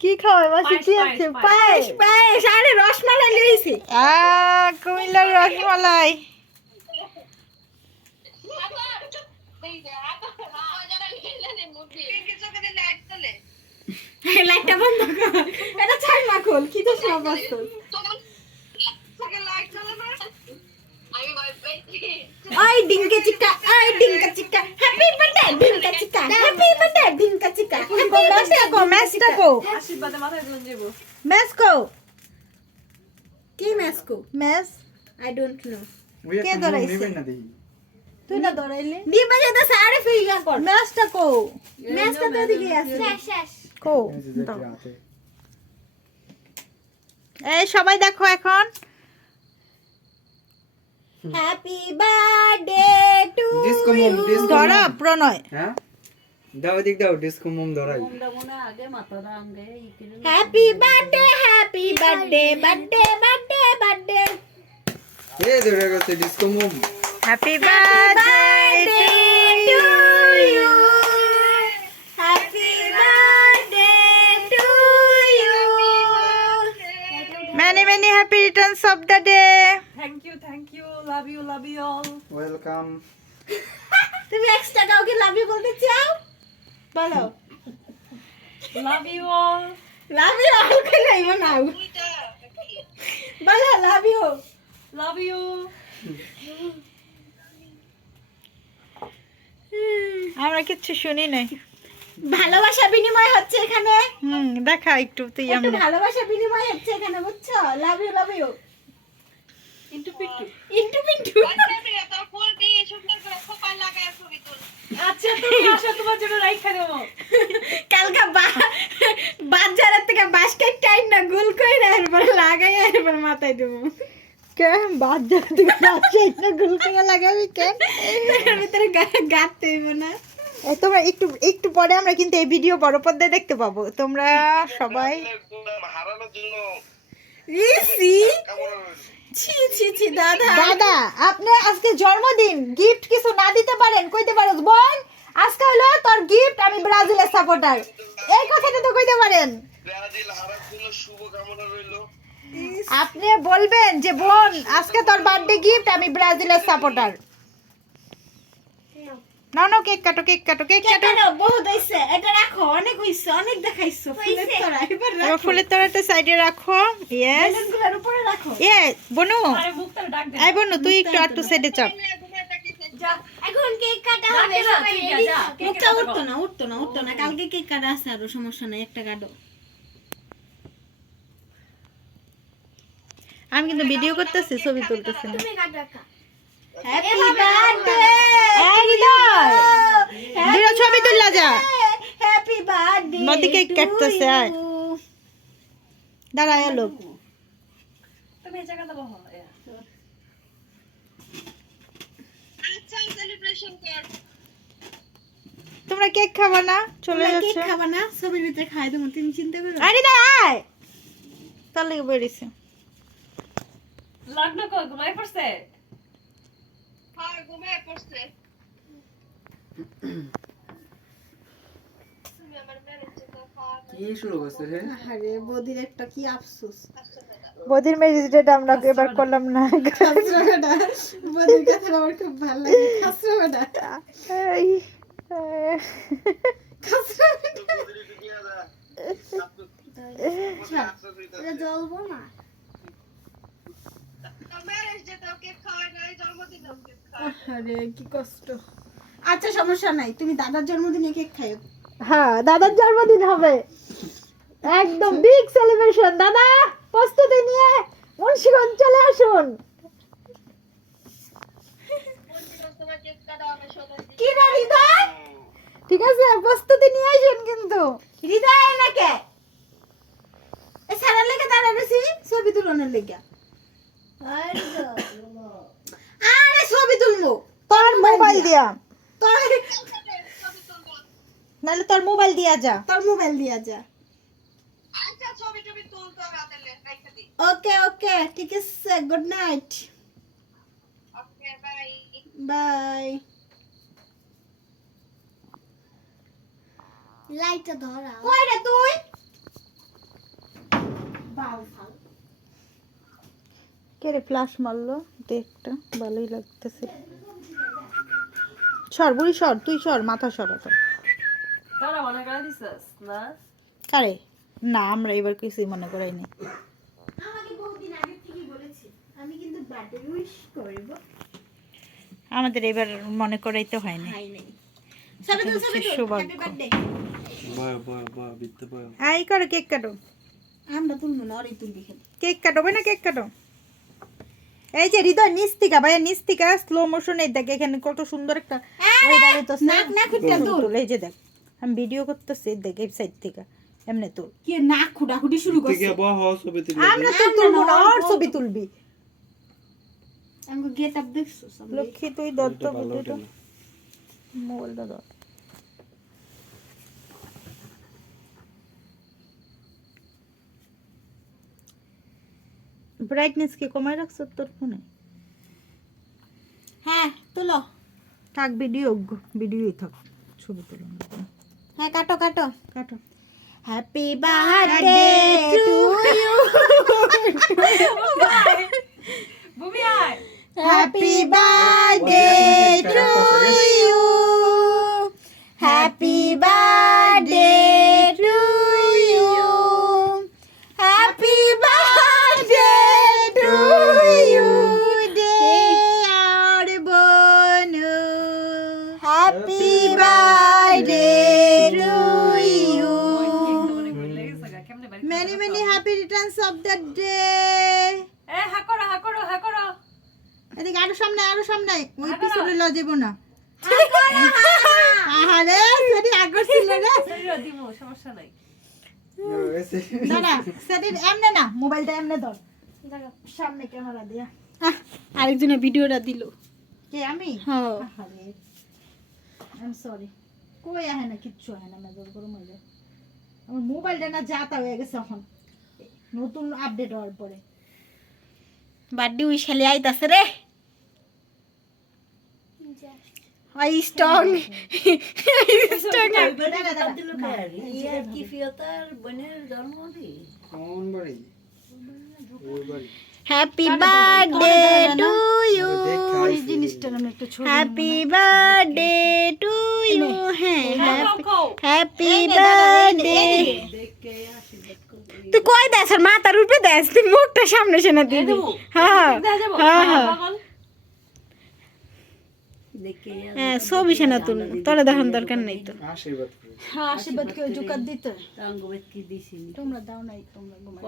কি খাওয়াই মাসি? কি আছে? পায়েস। পায়েস আরে রসমালাই লইছি। কুমিল্লার রসমালাই। লাইটটা বন্ধ কর। এটা ছাই মাখল কি তো সব আছে। ওই ডিঙ্কা চিকা, ওই ডিঙ্কা চিকা, হ্যাপি বার্থডে ডিঙ্কা চিকা, হ্যাপি বার্থডে ডিঙ্কা চিকা। মেসটাকো আশীর্বাদে মাথায় দিন দেব। মেসকো কি মেসকো? মেস আই ডোন্ট নো। কে ধরাইছে? নেবেন না দেই। তুই না ধরাইলে? দিবা যেটা সাড়ে ফিগা কর। মেসটাকো মেসটা তো দিকে আছে। শেষ কো এই সবাই দেখো এখন। Happy birthday to disco mom, disco ধরা প্রণয়। হ্যাঁ দাও দিক দাও, ডিসকো মম ধরাই। Happy birthday, happy birthday, birthday birthday birthday. এই ধরে গেছে disco mom. Happy birthday to you, happy birthday to you, many many happy returns of the day. Thank you, love you all. Welcome. তুমি extra কাউকে love you বলতে চাও? বলো Love you all. Love you আউ কে লাইও নাও। বলো love you. Love you. আমরা কিচ্ছু শুনি নাই। ভালোবাসা বিনিময় হচ্ছে এখানে। দেখা একটু তুই আমরা ভালোবাসা বিনিময় হচ্ছে এখানে, বুঝছো? Love you, love you. Into pittu. Into Pintu. আচ্ছা তুমি আসো, তোমার জন্য রাইখা দেব। কালকা বাজারের থেকে বাস্কেট টাইম না গোল কইরা এরপর লাগাই এরপর মাথায় দেব। কে বাজার থেকে বাস্কেট না গোল কইরা লাগাবি কেন? এর ভিতরে গাতে হইব না। তোমরা একটু একটু পরে আমরা কিন্তু এই ভিডিও বড় পর্দায় দেখতে পাবো। তোমরা সবাই হারানোর জন্য ইসি ছি ছি ছি দাদা দাদা আপনি আজকে জন্মদিন, গিফট কিছু না দিতে পারেন? কইতে পারো বোন আজকে হলো তোর গিফট, আমি ব্রাজিলের সাপোর্টার, এই কথাটা তো কইতে পারেন। ব্রাজিল হারার জন্য শুভ কামনা রইল। আপনি বলবেন যে বোন আজকে তোর বার্থডে গিফট, আমি ব্রাজিলের সাপোর্টার। না না কেক কাটো, কেক কাটো, কেক কাটো। বহুত হইছে, এটা রাখো, অনেক হইছে, অনেক দেখাইছো। ফুলের তোড়া এবার রাখো, ফুলের তোড়াটা সাইডে রাখো। ইয়েস বেলুনগুলোর উপরে রাখো। বনু আরে মুখটা ডাক দে। আই বনু তুই একটু আটটু সাইডে চাপ। যা এখন কেক কাটা হবে, সবাই রেডি। মুখটা উঠতো না, উঠতো না, উঠতো না। কালকে কেক কাটা আছে, আর সমস্যা নাই, একটা কাটো। আমি কিন্তু ভিডিও করতেছি, ছবি তুলতেছি না। তুমি কাটো একা। হ্যাপি বার্থডে এই হৃদয়, দুটো ছবি তুললা যা। হ্যাপি বার্থডে মতি কেক কাটতেছে। আয় দাঁড়ায় লোক। তুমি এই জায়গা দেবো। আচ্ছা সেলিব্রেশন কর। তোমরা কেক খাবা না? চলে যাচ্ছ। কেক খাবা না? ছবির ভিতরে খাই দেবো, তুমি চিন্তা করো। আরে না আয়, তার লাগি বেরিয়েছে। লাগলো কই? ঘুমাই পড়ছে? হ্যাঁ ঘুমায় পড়ছে। তুমি আমার ম্যানেজ করো। কি শুরু করছে রে? আরে বদির একটা কি আফসোস। বদির ম্যারেজ ডেট আমরা এবার করলাম না। খাসরাটা বদির কথা আমার খুব ভালো লাগে। খাসরাটা এই খাসরাটা এটা জ্বলবো না। ম্যারেজ ডে তো কেক খাওয়াই না, জন্মদিন কেক খাওয়াই। আরে কি কষ্ট। আচ্ছা সমস্যা নাই, তুমি দাদার জন্মদিনে কেক খাইও। হ্যাঁ দাদার জন্মদিন হবে, একদম বিগ সেলিব্রেশন। দাদা প্রস্তুতি নিয়ে মুন্সিগঞ্জ চলে আসুন। তোমার কেক কাটা হবে সবাই। কি না হৃদয়? ঠিক আছে প্রস্তুতি নিয়ে আসুন কিন্তু। হৃদয় নাকি এ সারা লেগে দাঁড়াইছি ছবি তুলনের লেগে। আরে ছবি তুলবো তোর মোবাইল দিয়া, তোর নাহলে তোর মোবাইল দিয়া যা, তোর মোবাইল দিয়া যা। আচ্ছা ছবি টবি তুলতে হবে, আদের রেখে দিই। ওকে ওকে ঠিক আছে, good night, okay bye. Bye. লাইটটা ধরা কই রে তুই বাল ফাল কে রে ফ্লাশ মারলো দেখটা ভালোই লাগতেছে সর বুড়ি সর তুই সর মাথা সরা তো তারা মনে করে দিছস না কারে না আমরা এবার কিছুই মনে করাই নাই আমাকে বহুদিন আগে থেকেই বলেছে আমি কিন্তু বার্থডে উইশ করব আমাদের এবার মনে করাইতে হয় না হাই নাই সবাই তো সবাই সৌভাগ্য। হ্যাপি বার্থডে বাহ বিত্তে বাহ আই করো কেক কাটো আমরা তুলবো না ওরই তুলবি খালি কেক কাটো না কেক কাটো এই যে হৃদয় নিস্তিকা ভাইয়া নিস্তিকা স্লো মোশনে দেখ এখানে কত সুন্দর একটা ওয়েদারে তো নাক না খুঁটটা দূর এই যে দেখ আমি ভিডিও করতেছি দেখ এই সাইড থেকে এমনি তো কে নাক খুঁটাখুটি শুরু করছে থেকে বাহ ছবি তুলে আমরা তো তুলবো না আর ছবি তুলবি আমাকে গেট আপ দেখছো সব লক্ষ্মী তুই দত্ত ভিডিওটা মোবাইলটা দাও ব্রাইটনেস কি কমায় রাখছ তোর ফোনে হ্যাঁ তুলো থাক ভিডিওই থাক ছবি তুলো না হ্যাঁ কাটো কাটো কাটো happy birthday to you Bubi আয় happy birthday to you happy birthday to you happy birthday to you আর বনু হ্যাপি বার্থডে টু ইউ কেমনে বাড়ি many many happy returns of the day এ হা করো এদিকে আরো সামনে ওই হাঁটো। পিছনে ল যাবো না আরে সেটি আগর ছিল রে শরীর দিমু সমস্যা নাই দাঁড়া সেটি এমনে না মোবাইলটা এমনে ধর সামনে ক্যামেরা দিয়া আরেকজনের ভিডিওটা দিল কে আমি হ্যাঁ আরে আই এম সরি কই আহে না কিচ্ছু আহে না মেজর করে মজা আমার মোবাইলটা না যাতা হয়ে গেছে এখন নতুন আপডেট হওয়ার পরে বার্থডে উইশ খালি আইতাছে রে আই স্ট্রং স্ট্রং কোন বাড়ি ওই বাড়ি হ্যাপি বার্থডে টু ইউ ওই জিনিসটা আমি একটু ছবি হ্যাপি বার্থডে টু ইউ হ্যাঁ খাও হ্যাপি বার্থডে তুই কই দেস আর মাথার উপরে দেস তুই মুখটা সামনে সেনা দিবি হ্যাঁ হ্যাঁ হ্যাঁ হ্যাঁ ছবি সেনা তুল তোরা দেখার দরকার নেই তো আশীর্বাদ করে হ্যাঁ আশীর্বাদ করে জুকাত দিতে তোমরা দাও নাই তোমরা ঘুমাই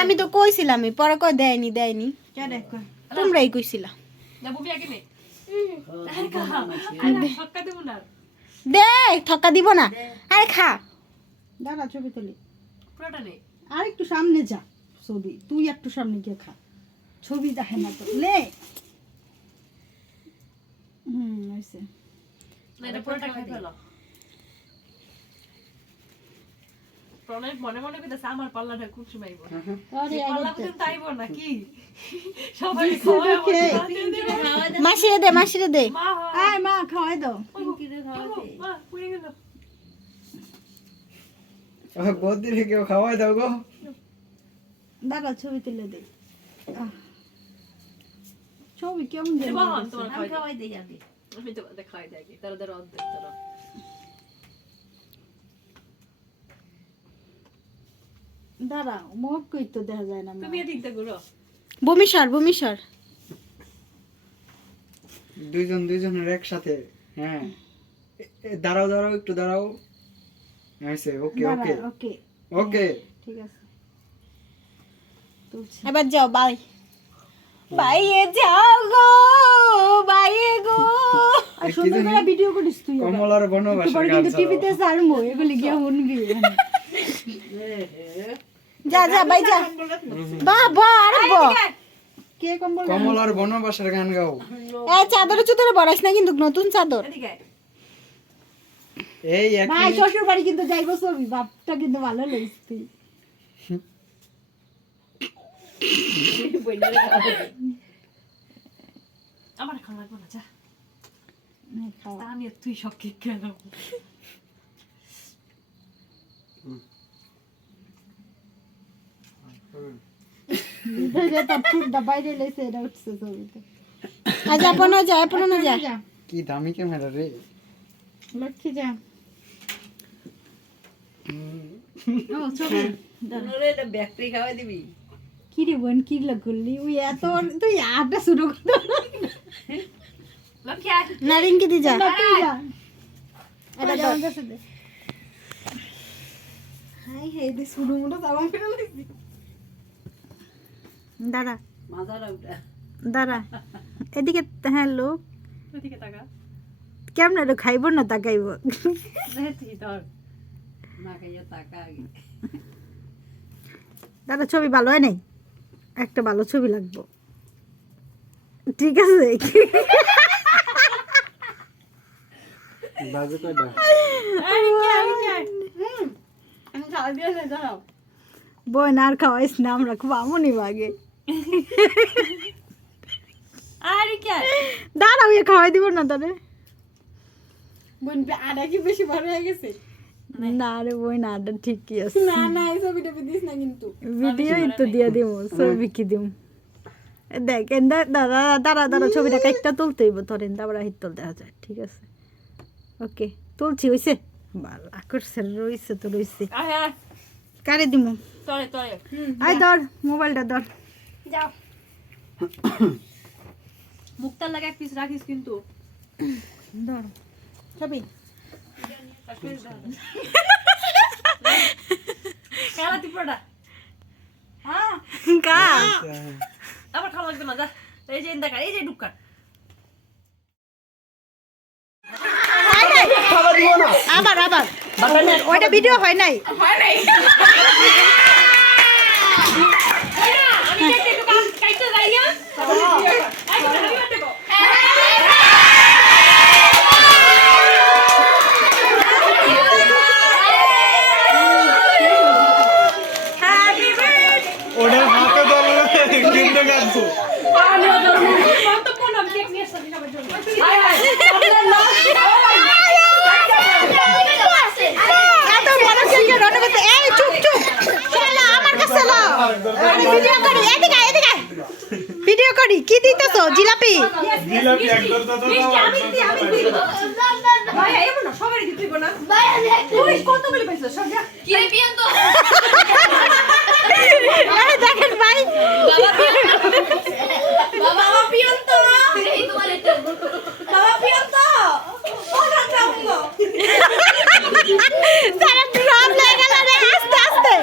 আমি তো কইছিলাম পরে কই দেয়নি দেয়নি কে দেখো তোমরাই কইছিলা না বুবি আগে নে ছক্কা দেবো না দে ঠকা দিব না আরে খা দাঁড়া ছবি তুলি পুরোটা নে আর একটু সামনে যা ছবি তুই একটু সামনে গিয়ে খা ছবি দেখে না তো লে হইছে না এটা পুরোটা খেয়ে ফেলো প্রণয় মনে মনে কইতাছে আমার পাল্লাটা খুব সুমাইব আরে পাল্লা আগে কিন্তু তাইব নাকি সবাই খাওয়ায় মাসিরে দে মা আয় মা খাওয়াই দাও মা পুড়ে গেল গদি রেখে খাওয়াই দাও গো দাঁড়া ছবি তুলে দে ছবি কেমন এটা জানি বহন লাগছে। তোমার খাওয়াই দেই আমি তো দেখাই দেই আগে তারা অর্ধেক তারা দাঁড়া মুখ কই তো দেখা যায় না মা। তুমি এদিক দিয়ে ঘুরো বমিসার দুইজনের একসাথে হ্যাঁ দাঁড়াও একটু দাঁড়াও হয়েছে ওকে দাঁড়া, ওকে ওকে ওকে ঠিক আছে তুলছি এবার যাও বাই বাইয়ে যাও গো বাইয়ে গো আর সুন্দর করে ভিডিও করিস তুই আবার। কমলার বনবাসের পরে গান কিন্তু টিভিতে ছাড়মু এগুলি গিয়ে শুনবি যা যা বাই যা বাবা আরে বা কে কম্বল কমলার বনবাসের গান গাও এই চাদরে চুতরে বড়াইস না কিন্তু নতুন চাদর এদিকে এই এক ভাই শ্বশুর বাড়ি কিন্তু যাইবো ছবি বাপটা কিন্তু ভালো লইস তুই আমার খাওয়া লাগবে না যা খাওয়া তা আমি আর তুই সব কেক খেলাম বাইরে লেছে এটা উঠছে ছবিতে আজ আপনা যা কি দামি ক্যামেরা রে লক্ষ্মী যা ও ছবি ওরে এটা ব্যাকরি খাওয়াই দিবি কি রে বোন কি করলি ওই এত তুই আটা শুরু কর লক্ষ্মী নারিঙ্গি দি যা এটা দাও হাই হাই দি শুরু মোটা সাবা ফেলে লাগছি দাদা মাথাটা উঠা দাদা এদিকে হ্যাঁ লোক ওদিকে তাকা কেমন রে খাইব না তাকাইব দেখি তোর না খাইয়া তাকা আগে দাদা ছবি ভালো হয় নাই একটা ভালো ছবি লাগবে ঠিক আছে বাজে কয়টা আমি খাওয়া দিয়ে দাঁড়াও বোন আর খাওয়াইস না আমরা খুব আমনি বাগে আরে কে দাঁড়াও ইয়ে খাওয়াই দিব না তারে বোন আড়া কি বেশি বড় হয়ে গেছে না রে বোন আড্ডা ঠিকই আছে না না এই ছবিটা দিস না কিন্তু ভিডিও তো দিয়ে দিব ছবি কি দিম দেখেন দাদা দাঁড়া ছবিটা কাইটটা তুলতেই ধরেন তারপর হিট তুলতে দেখা যায় ঠিক আছে ওকে তুলছি হইছে ভালো করছে রইছে তো রইছে আয় আয় কারে দিমু তরে তরে আয় ধর মোবাইলটা ধর যাও মুক্তার লাগে এক পিস রাখিস কিন্তু ধর ছবি কালা টিপড়া হ্যাঁ কা আবার খাওয়া লাগবে না যা এই যে দেখা এই যে ঢুকা আবার ওইটা ভিডিও হয় নাই আমি একটু কাজ কাইতে যাইয়া ওটা হাতে ধরলে কিন্তু গাছ এত বড় কেকের অনুভূতি এই চুপ শালা আমার কাছে লাও আমি ভিডিও করি এদিকে ভিডিও করি কি দিতেছো জিলাপি জিলাপি একদম তো আমি ভাই এমন না সবারই দিতে না তুই কতগুলি পাইছিস সব যা কি রে পিয়ান তো এই দেখেন ভাই বাবা পিয়ান তো এই তোমার এটা বাবা পিয়ান তো ওটা যাও সারা ড্রপ লেগে গেল রে আস্তে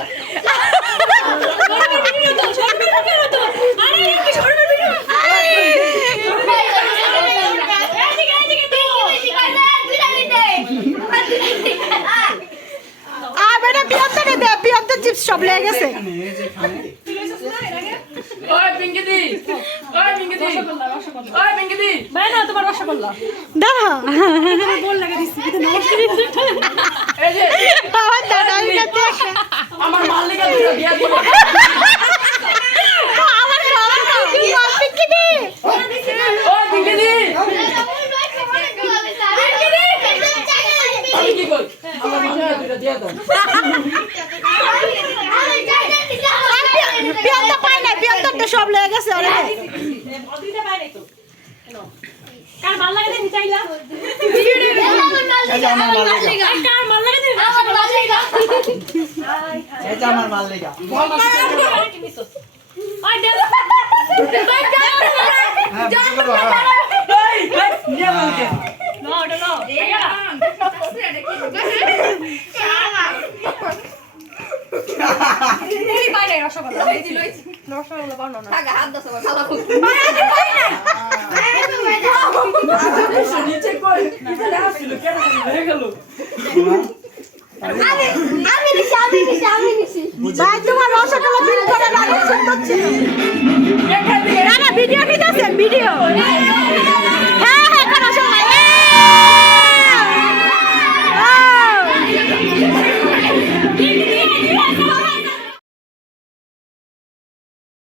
বেটা পিয়ন্তে চিপস সব লেগে গেছে তোমার রসগোল্লা দাদা বল লাগা দিছি আমার দাদা আমার মাল লাগা দিয়া দিব আমার পিঙ্কি দি ও পিঙ্কি দি আমি কি কই আমার মাল লাগা দিয়া দাও পিয়ন্তে পাই না পিয়ন্তে সব লেগে গেছে আরে অদিটা পাই নাই তো কার মাল লাগা দিতে চাইলা এটা আমার মাল লেগা কার মাল লাগা দিতে এটা আমার মাল লেগা আই দে হ্যাঁ বুঝতে পারো নিয়ে বলকে নো ওটা নো এই বাইরে রসগোল্লা এই দিলই রসগোল্লা বানো না টাকা হাত দাও সবাই ভালো নিচে কই নিচে আসছিল কেন হয়ে গেল আমি নিছি ভাই তোমার রসগোল্লা বিল করে না সুন্দর ছিল না ভিডিও নিতেছেন ভিডিও